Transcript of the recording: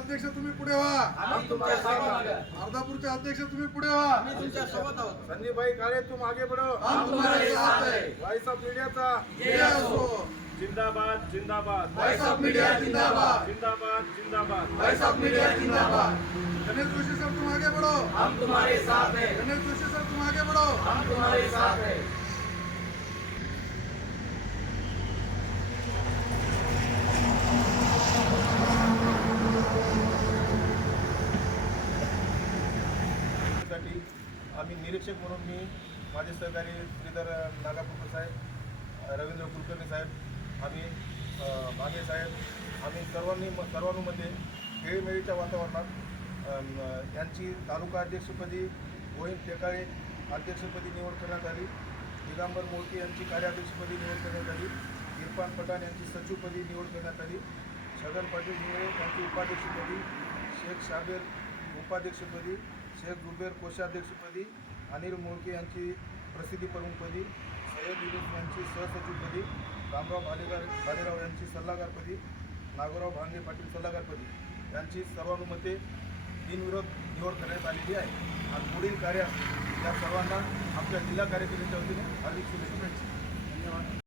अध्यक्ष तुम्ही पुढे व्हा. अर्धापूरचे अध्यक्ष तुम्ही पुढे व्हा. आम्ही तुमच्यासोबत आहोत. संदीप भाई काळे तुम आगे बढ़ो हम तुम्हारे साथ है वॉइस ऑफ मीडियाचा जय असो. जिंदाबाद जिंदाबाद. व्हॉइस ऑफ मीडिया जिंदाबाद. जिंदाबाद जिंदाबाद. व्हॉइस ऑफ मीडिया जिंदाबाद. गणेश जोशी सर तुम आगे बढ़ो हम तुम्हारे साथ हैं. गणेश जोशी सर तुम आगे बढ़ो हम तुम्हारे साथ हैं. साठी आम्ही निरीक्षक म्हणून मी माझे सहकारी श्रीधर नागापूरकर साहेब रवींद्र कुलकर्णी साहेब आम्ही भागे मागे साहेब आम्ही सर्वांनी सर्वांमध्ये खेळीमेळीच्या वातावरणात यांची तालुका अध्यक्षपदी गोविंद टेकाळे अध्यक्षपदी निवड करण्यात आली. दिगांबर मोळके यांची कार्याध्यक्षपदी निवड करण्यात आली. इरफान पठाण यांची सचिवपदी निवड करण्यात आली. छगन पाटील हिंगळे यांची उपाध्यक्षपदी. शेख शाबेर उपाध्यक्षपदी. शेख जुबेर कोषाध्यक्षपदी अनिल मोळके यांची प्रसिद्धी प्रमुखपदी सय्यद युनुस यांची सहसचिवपदी रामराव भालेगार भालेराव यांची सल्लागारपदी नागोराव भांगे पाटील सल्लागारपदी यांची सर्वानुमते बिनविरोध निवड करण्यात आलेली आहे. आणि पुढील कार्यात या सर्वांना आपल्या जिल्हा कार्यकारिणीच्या वतीने हार्दिक शुभेच्छा. धन्यवाद.